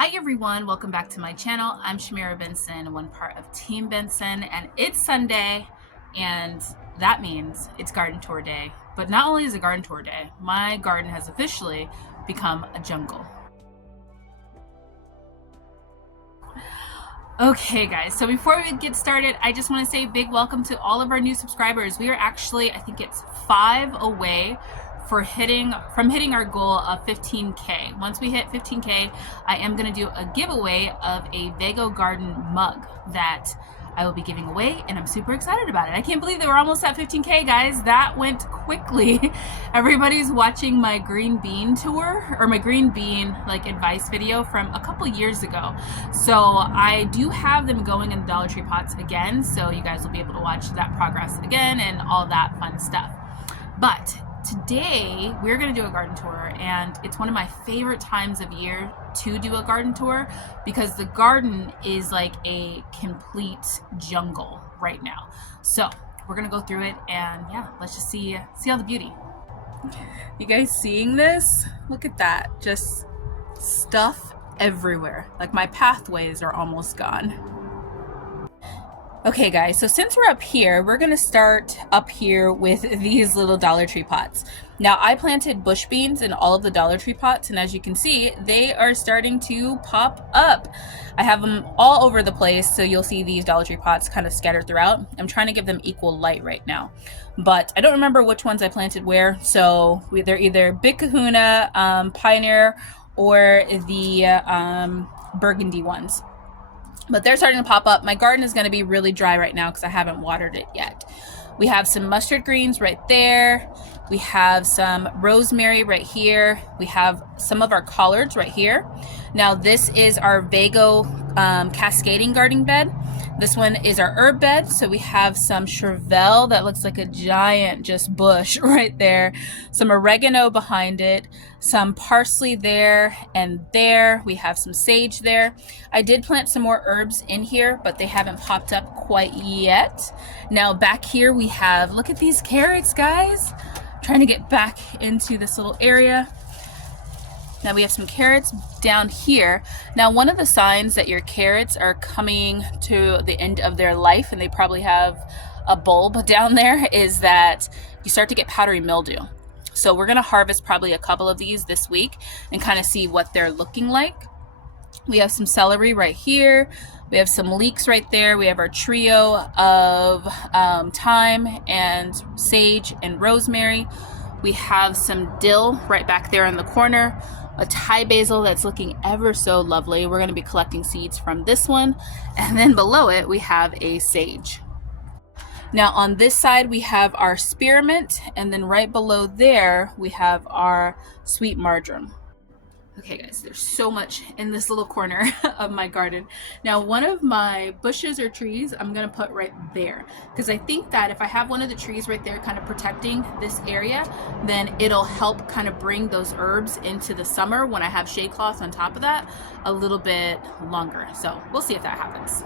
Hi everyone, welcome back to my channel. I'm Shamira Benson, one part of Team Benson, and it's Sunday, and that means it's garden tour day. But not only is it garden tour day, my garden has officially become a jungle. Okay guys, so before we get started, I just want to say a big welcome to all of our new subscribers. We are actually, I think it's 5 away from hitting our goal of 15K. Once we hit 15K, I am going to do a giveaway of a Vego garden mug that I will be giving away, and I'm super excited about it. I can't believe that we're almost at 15K, guys. That went quickly. Everybody's watching my green bean tour, or my green bean like advice video from a couple years ago. So I do have them going in the Dollar Tree pots again, so you guys will be able to watch that progress again and all that fun stuff. But today we're going to do a garden tour, and it's one of my favorite times of year to do a garden tour because the garden is like a complete jungle right now. So we're going to go through it, and yeah, let's just see all the beauty. You guys seeing this? Look at that, just stuff everywhere. Like my pathways are almost gone. Okay guys, so since we're up here, we're gonna start up here with these little Dollar Tree pots. Now I planted bush beans in all of the Dollar Tree pots, and as you can see, they are starting to pop up. I have them all over the place, so you'll see these Dollar Tree pots kind of scattered throughout. I'm trying to give them equal light right now, but I don't remember which ones I planted where, so they're either Big Kahuna, Pioneer, or the burgundy ones. But they're starting to pop up. My garden is going to be really dry right now because I haven't watered it yet. We have some mustard greens right there. We have some rosemary right here. We have some of our collards right here. Now this is our Vego cascading garden bed. This one is our herb bed. So we have some chervil that looks like a giant just bush right there. Some oregano behind it. Some parsley there and there. We have some sage there. I did plant some more herbs in here, but they haven't popped up quite yet. Now back here we have, look at these carrots, guys. I'm trying to get back into this little area. Now we have some carrots down here. Now one of the signs that your carrots are coming to the end of their life, and they probably have a bulb down there, is that you start to get powdery mildew. So we're gonna harvest probably a couple of these this week and kind of see what they're looking like. We have some celery right here. We have some leeks right there. We have our trio of thyme and sage and rosemary. We have some dill right back there in the corner. A Thai basil that's looking ever so lovely. We're going to be collecting seeds from this one. And then below it, we have a sage. Now on this side, we have our spearmint. And then right below there, we have our sweet marjoram. Okay guys, there's so much in this little corner of my garden. Now one of my bushes or trees I'm gonna put right there, because I think that if I have one of the trees right there kind of protecting this area, then it'll help kind of bring those herbs into the summer when I have shade cloth on top of that a little bit longer. So we'll see if that happens.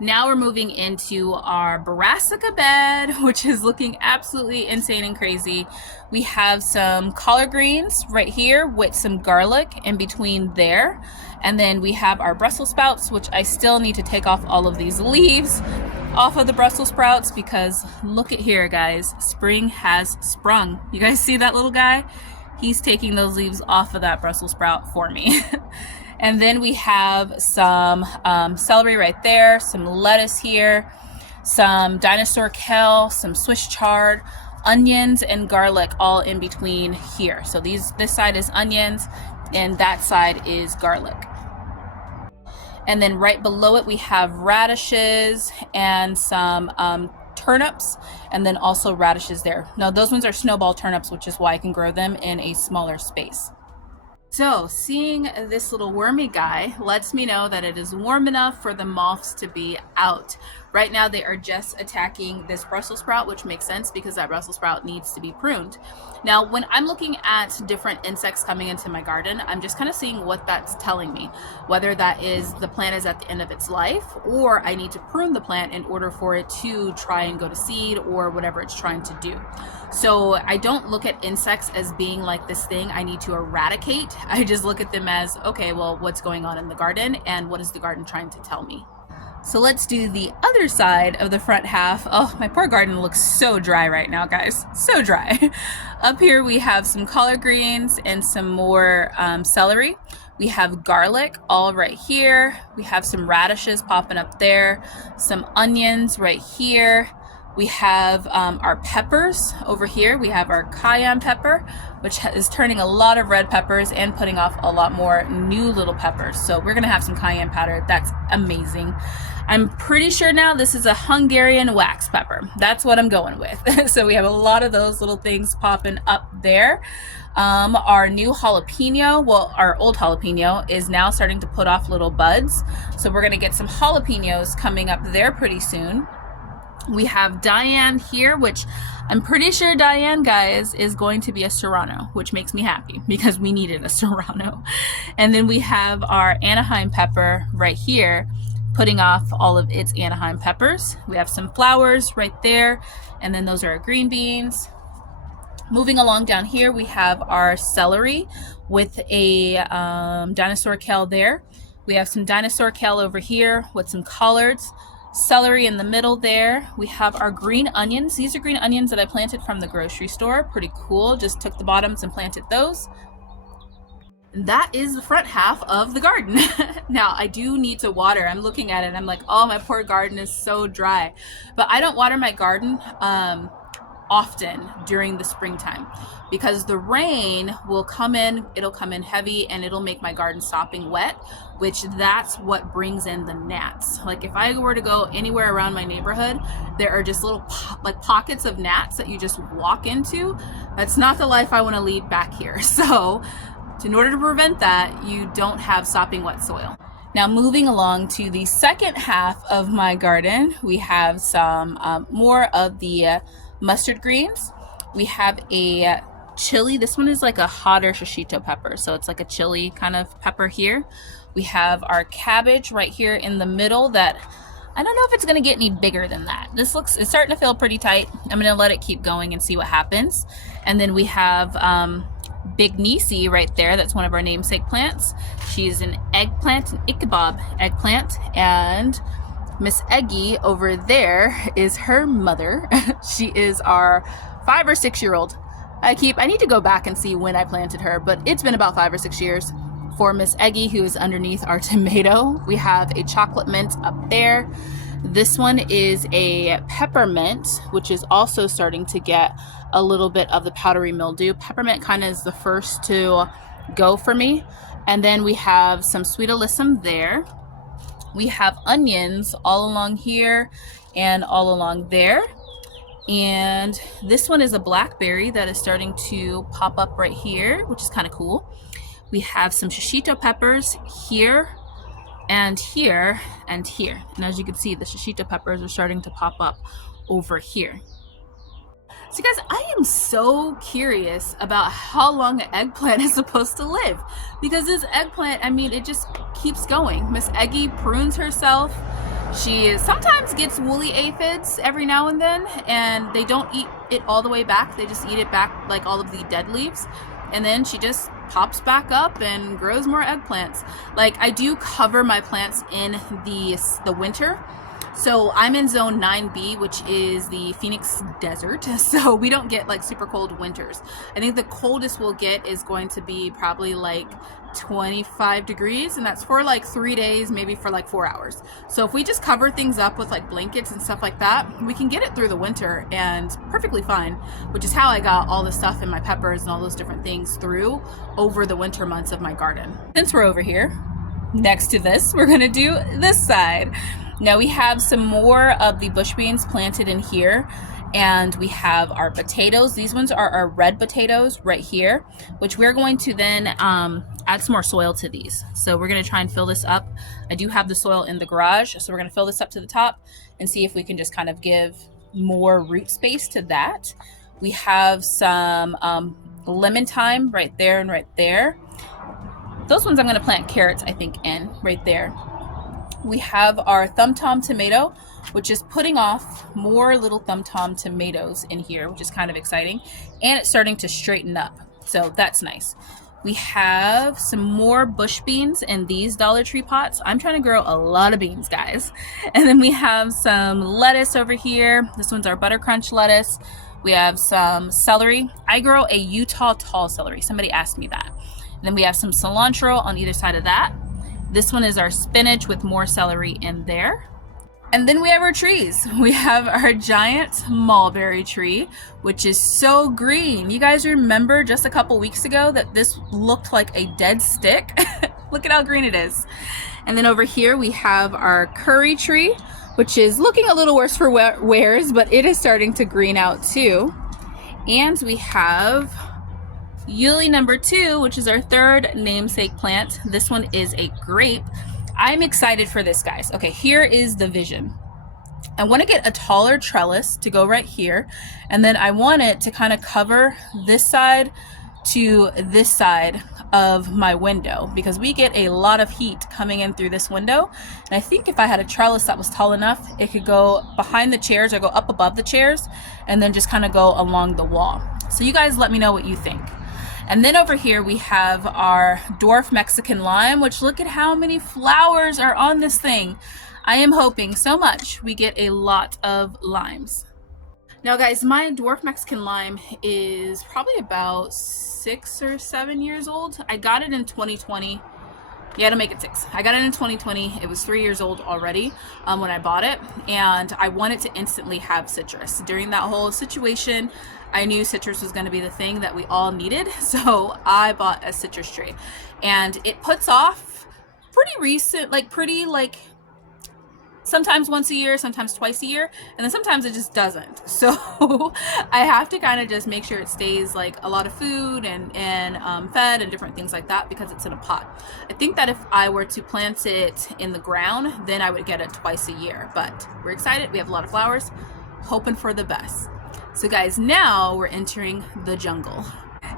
Now we're moving into our brassica bed, which is looking absolutely insane and crazy. We have some collard greens right here with some garlic in between there. And then we have our Brussels sprouts, which I still need to take off all of these leaves off of the Brussels sprouts because look at here, guys. Spring has sprung. You guys see that little guy? He's taking those leaves off of that Brussels sprout for me. And then we have some celery right there, some lettuce here, some dinosaur kale, some Swiss chard, onions, and garlic all in between here. So this side is onions and that side is garlic. And then right below it we have radishes and some turnips, and then also radishes there. Now those ones are snowball turnips, which is why I can grow them in a smaller space. So seeing this little wormy guy lets me know that it is warm enough for the moths to be out. Right now they are just attacking this Brussels sprout, which makes sense because that Brussels sprout needs to be pruned. Now, when I'm looking at different insects coming into my garden, I'm just kind of seeing what that's telling me, whether that is the plant is at the end of its life, or I need to prune the plant in order for it to try and go to seed or whatever it's trying to do. So I don't look at insects as being like this thing I need to eradicate. I just look at them as, okay, well, what's going on in the garden and what is the garden trying to tell me? So let's do the other side of the front half. Oh, my poor garden looks so dry right now, guys. So dry. Up here we have some collard greens and some more celery. We have garlic all right here. We have some radishes popping up there. Some onions right here. We have our peppers over here. We have our cayenne pepper, which is turning a lot of red peppers and putting off a lot more new little peppers. So we're gonna have some cayenne powder. That's amazing. I'm pretty sure now this is a Hungarian wax pepper. That's what I'm going with. So we have a lot of those little things popping up there. Our new jalapeno, well, our old jalapeno is now starting to put off little buds. So we're gonna get some jalapenos coming up there pretty soon. We have Diane here, which I'm pretty sure Diane, guys, is going to be a serrano, which makes me happy because we needed a serrano. And then we have our Anaheim pepper right here, putting off all of its Anaheim peppers. We have some flowers right there, and then those are our green beans. Moving along down here, we have our celery with a dinosaur kale there. We have some dinosaur kale over here with some collards. Celery in the middle there. We have our green onions. These are green onions that I planted from the grocery store. Pretty cool. Just took the bottoms and planted those. And that is the front half of the garden. Now, I do need to water. I'm looking at it and I'm like, oh, my poor garden is so dry. But I don't water my garden often during the springtime because the rain will come in, it'll come in heavy and it'll make my garden sopping wet, which that's what brings in the gnats. Like if I were to go anywhere around my neighborhood, there are just little like pockets of gnats that you just walk into. That's not the life I want to lead back here. So in order to prevent that, you don't have sopping wet soil. Now moving along to the second half of my garden, we have some more of the mustard greens. We have a chili. This one is like a hotter shishito pepper, so it's like a chili kind of pepper here. We have our cabbage right here in the middle that I don't know if it's going to get any bigger than that. It's starting to feel pretty tight. I'm going to let it keep going and see what happens. And then we have Big Nisi right there. That's one of our namesake plants. She's an eggplant, an Ichabod eggplant, and Miss Eggy over there is her mother. She is our 5 or 6 year old. I need to go back and see when I planted her, but it's been about 5 or 6 years. For Miss Eggy, who is underneath our tomato, we have a chocolate mint up there. This one is a peppermint, which is also starting to get a little bit of the powdery mildew. Peppermint kind of is the first to go for me. And then we have some sweet alyssum there. We have onions all along here and all along there. And this one is a blackberry that is starting to pop up right here, which is kind of cool. We have some shishito peppers here and here and here. And as you can see, the shishito peppers are starting to pop up over here. So guys, I am so curious about how long an eggplant is supposed to live, because this eggplant, I mean, it just keeps going. Miss Eggy prunes herself. She sometimes gets woolly aphids every now and then, and they don't eat it all the way back. They just eat it back, like all of the dead leaves. And then she just pops back up and grows more eggplants. Like, I do cover my plants in the winter. So I'm in zone 9B, which is the Phoenix Desert. So we don't get like super cold winters. I think the coldest we'll get is going to be probably like 25 degrees, and that's for like 3 days, maybe for like 4 hours. So if we just cover things up with like blankets and stuff like that, we can get it through the winter and perfectly fine, which is how I got all the stuff in my peppers and all those different things through over the winter months of my garden. Since we're over here next to this, we're gonna do this side. Now we have some more of the bush beans planted in here, and we have our potatoes. These ones are our red potatoes right here, which we're going to then add some more soil to these. So we're gonna try and fill this up. I do have the soil in the garage, so we're gonna fill this up to the top and see if we can just kind of give more root space to that. We have some lemon thyme right there and right there. Those ones I'm gonna plant carrots, I think, in right there. We have our thumb tom tomato, which is putting off more little thumb tom tomatoes in here, which is kind of exciting. And it's starting to straighten up, so that's nice. We have some more bush beans in these Dollar Tree pots. I'm trying to grow a lot of beans, guys. And then we have some lettuce over here. This one's our butter crunch lettuce. We have some celery. I grow a Utah tall celery. Somebody asked me that. And then we have some cilantro on either side of that. This one is our spinach with more celery in there. And then we have our trees. We have our giant mulberry tree, which is so green. You guys remember just a couple weeks ago that this looked like a dead stick? Look at how green it is. And then over here we have our curry tree, which is looking a little worse for wears, but it is starting to green out too. And we have Yuli number 2, which is our third namesake plant. This one is a grape. I'm excited for this, guys. Okay, here is the vision. I want to get a taller trellis to go right here, and then I want it to kind of cover this side to this side of my window, because we get a lot of heat coming in through this window. And I think if I had a trellis that was tall enough, it could go behind the chairs or go up above the chairs and then just kind of go along the wall. So you guys let me know what you think. And then over here we have our dwarf Mexican lime, which look at how many flowers are on this thing. I am hoping so much we get a lot of limes. Now guys, my dwarf Mexican lime is probably about 6 or 7 years old. I got it in 2020. Yeah, to make it 6. I got it in 2020. It was 3 years old already when I bought it, and I wanted to instantly have citrus. During that whole situation, I knew citrus was going to be the thing that we all needed, so I bought a citrus tree. And it puts off pretty recent, like sometimes once a year, sometimes twice a year, and then sometimes it just doesn't. So I have to kind of just make sure it stays like a lot of food and fed and different things like that, because it's in a pot. I think that if I were to plant it in the ground, then I would get it twice a year. But we're excited. We have a lot of flowers, hoping for the best. So guys, now we're entering the jungle.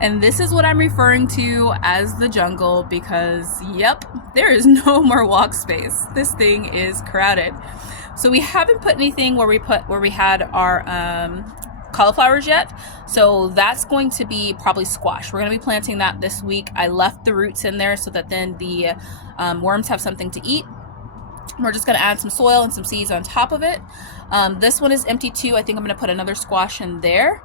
And this is what I'm referring to as the jungle, because yep, there is no more walk space. This thing is crowded. So we haven't put anything where we had our cauliflowers yet. So that's going to be probably squash. We're going to be planting that this week. I left the roots in there so that then the worms have something to eat. We're just going to add some soil and some seeds on top of it. This one is empty too. I think I'm going to put another squash in there.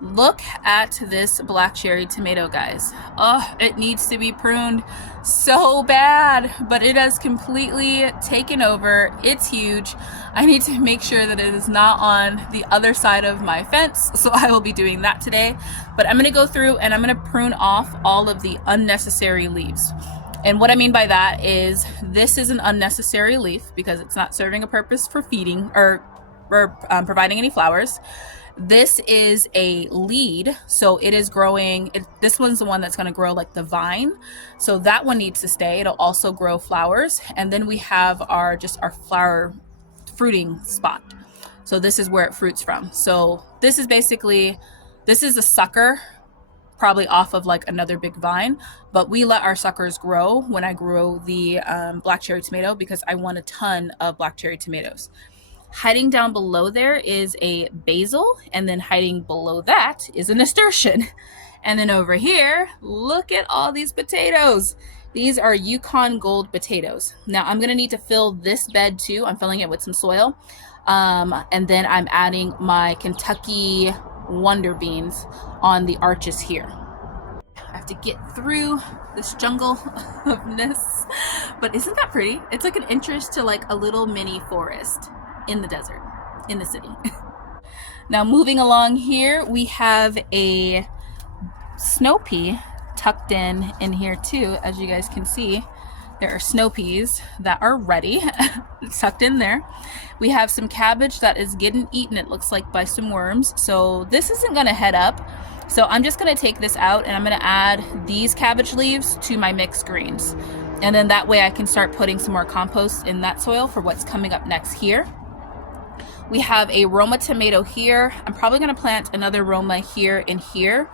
Look at this black cherry tomato, guys. Oh, it needs to be pruned so bad, but it has completely taken over. It's huge. I need to make sure that it is not on the other side of my fence, so I will be doing that today. But I'm going to go through and I'm going to prune off all of the unnecessary leaves. And what I mean by that is this is an unnecessary leaf because it's not serving a purpose for feeding or providing any flowers. This is a lead, so it is growing. This one's the one that's going to grow like the vine, so that one needs to stay. It'll also grow flowers. And then we have our flower fruiting spot, so this is where it fruits from. So this is a sucker, probably off of like another big vine, but we let our suckers grow when I grow the black cherry tomato, because I want a ton of black cherry tomatoes. Hiding down below there is a basil, and then hiding below that is a nasturtium. And then over here, look at all these potatoes. These are Yukon Gold potatoes. Now I'm gonna need to fill this bed too. I'm filling it with some soil. And then I'm adding my Kentucky Wonder Beans on the arches here. I have to get through this jungle ofness, but isn't that pretty? It's like an entrance to like a little mini forest in the desert, in the city. Now moving along here, we have a snow pea tucked in here too. As you guys can see, there are snow peas that are ready, tucked in there. We have some cabbage that is getting eaten, it looks like, by some worms. So this isn't gonna head up. So I'm just gonna take this out and I'm gonna add these cabbage leaves to my mixed greens. And then that way I can start putting some more compost in that soil for what's coming up next here. We have a Roma tomato here. I'm probably gonna plant another Roma here and here.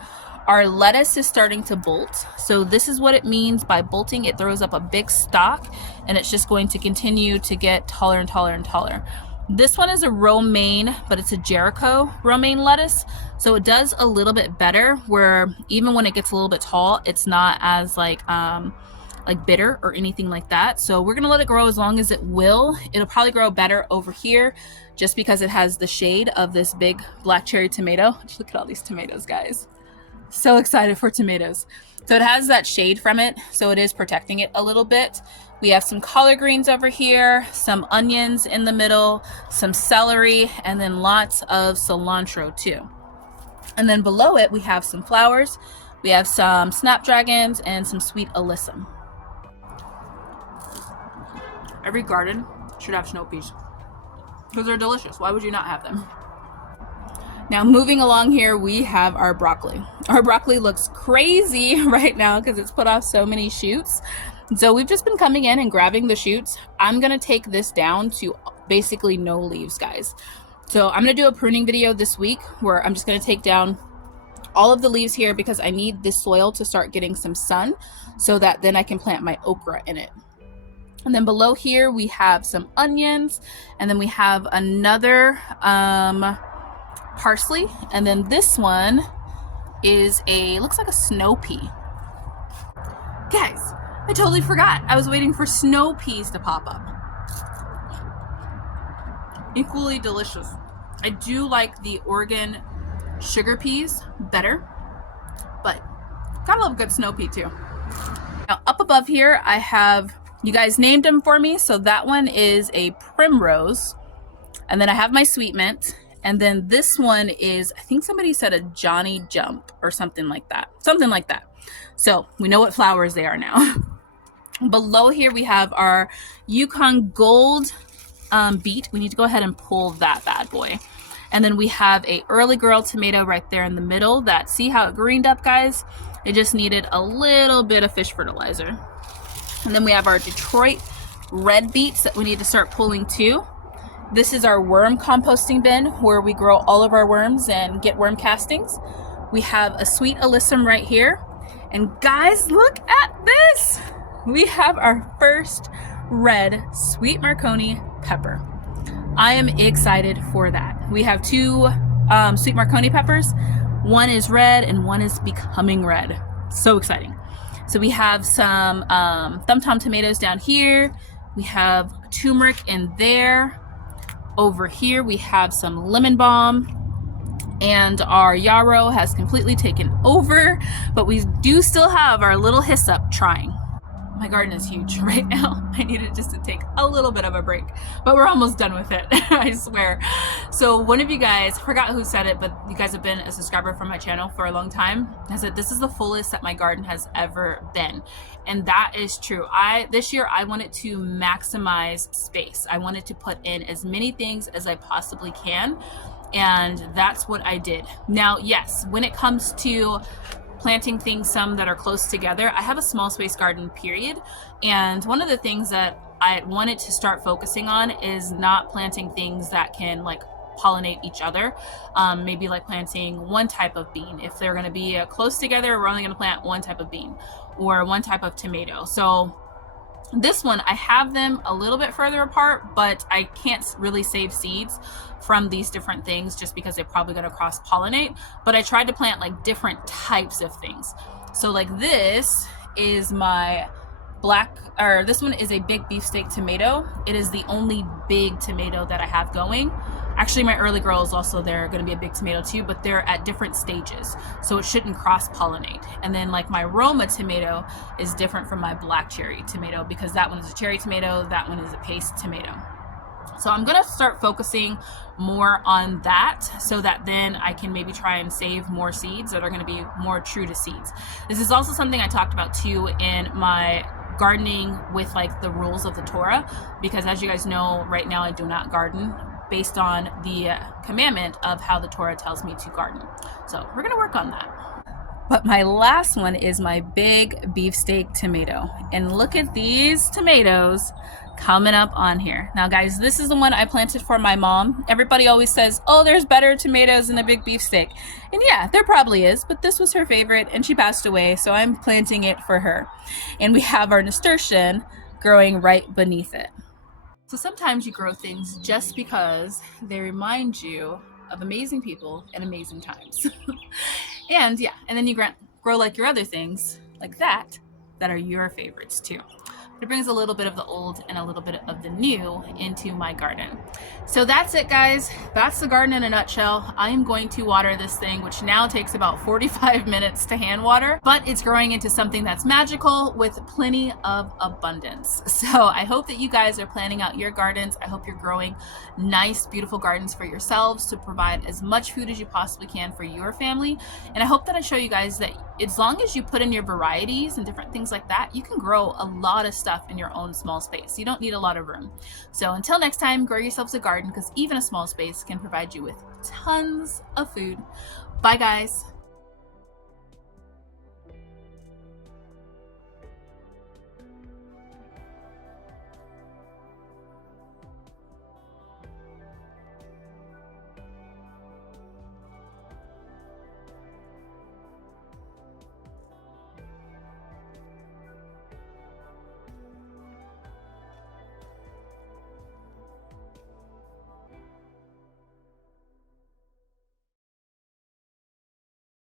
Our lettuce is starting to bolt. So this is what it means by bolting. It throws up a big stalk and it's just going to continue to get taller and taller and taller. This one is a romaine, but it's a Jericho romaine lettuce. So it does a little bit better where even when it gets a little bit tall, it's not as like bitter or anything like that. So we're gonna let it grow as long as it will. It'll probably grow better over here just because it has the shade of this big black cherry tomato. Look at all these tomatoes, guys. So excited for tomatoes. So it has that shade from it, so it is protecting it a little bit. We have some collard greens over here, some onions in the middle, some celery, and then lots of cilantro too. And then below it, we have some flowers. We have some snapdragons and some sweet alyssum. Every garden should have snow peas because they're delicious. Why would you not have them? Now moving along here, we have our broccoli. Our broccoli looks crazy right now because it's put off so many shoots. So we've just been coming in and grabbing the shoots. I'm gonna take this down to basically no leaves, guys. So I'm gonna do a pruning video this week where I'm just gonna take down all of the leaves here because I need this soil to start getting some sun so that then I can plant my okra in it. And then below here, we have some onions, and then we have another parsley, and then this one is looks like a snow pea. Guys, I totally forgot. I was waiting for snow peas to pop up. Equally delicious. I do like the Oregon sugar peas better, but gotta love a good snow pea too. Now up above here, I have, you guys named them for me, so that one is a primrose, and then I have my sweet mint. And then this one is, I think somebody said a Johnny Jump or something like that. Something like that. So we know what flowers they are now. Below here we have our Yukon Gold beet. We need to go ahead and pull that bad boy. And then we have a Early Girl tomato right there in the middle. That, see how it greened up, guys? It just needed a little bit of fish fertilizer. And then we have our Detroit red beets that we need to start pulling too. This is our worm composting bin where we grow all of our worms and get worm castings. We have a sweet alyssum right here. And guys, look at this. We have our first red sweet Marconi pepper. I am excited for that. We have two sweet Marconi peppers. One is red and one is becoming red. So exciting. So we have some Thumb Tom tomatoes down here. We have turmeric in there. Over here we have some lemon balm, and our yarrow has completely taken over, but we do still have our little hyssop trying. My garden is huge right now. I needed just to take a little bit of a break, but we're almost done with it, I swear. So one of you guys, I forgot who said it, but you guys have been a subscriber from my channel for a long time. I said, this is the fullest that my garden has ever been. And that is true. This year I wanted to maximize space. I wanted to put in as many things as I possibly can. And that's what I did. Now, yes, when it comes to planting things, some that are close together, I have a small space garden, period. And one of the things that I wanted to start focusing on is not planting things that can like pollinate each other. Maybe like planting one type of bean. If they're going to be close together, we're only going to plant one type of bean or one type of tomato. So this one, I have them a little bit further apart, but I can't really save seeds from these different things just because they're probably going to cross pollinate. But I tried to plant like different types of things. So like this is my this one is a big beefsteak tomato. It is the only big tomato that I have going. Actually, my Early Girl is also there, going to be a big tomato too, but they're at different stages, so it shouldn't cross-pollinate. And then like my Roma tomato is different from my black cherry tomato because that one is a cherry tomato, that one is a paste tomato. So I'm going to start focusing more on that so that then I can maybe try and save more seeds that are going to be more true to seeds. This is also something I talked about too in my gardening with like the rules of the Torah, because as you guys know, right now I do not garden based on the commandment of how the Torah tells me to garden. So we're gonna work on that. But my last one is my big beefsteak tomato. And look at these tomatoes coming up on here. Now guys, this is the one I planted for my mom. Everybody always says, oh, there's better tomatoes than a big beefsteak. And yeah, there probably is, but this was her favorite and she passed away, so I'm planting it for her. And we have our nasturtium growing right beneath it. So sometimes you grow things just because they remind you of amazing people and amazing times. And yeah, and then you grow like your other things, like that are your favorites too. It brings a little bit of the old and a little bit of the new into my garden. So that's it, guys. That's the garden in a nutshell. I am going to water this thing, which now takes about 45 minutes to hand water, but it's growing into something that's magical with plenty of abundance. So I hope that you guys are planning out your gardens. I hope you're growing nice, beautiful gardens for yourselves to provide as much food as you possibly can for your family. And I hope that I show you guys that as long as you put in your varieties and different things like that, you can grow a lot of stuff in your own small space. You don't need a lot of room. So until next time, grow yourselves a garden, because even a small space can provide you with tons of food. Bye, guys.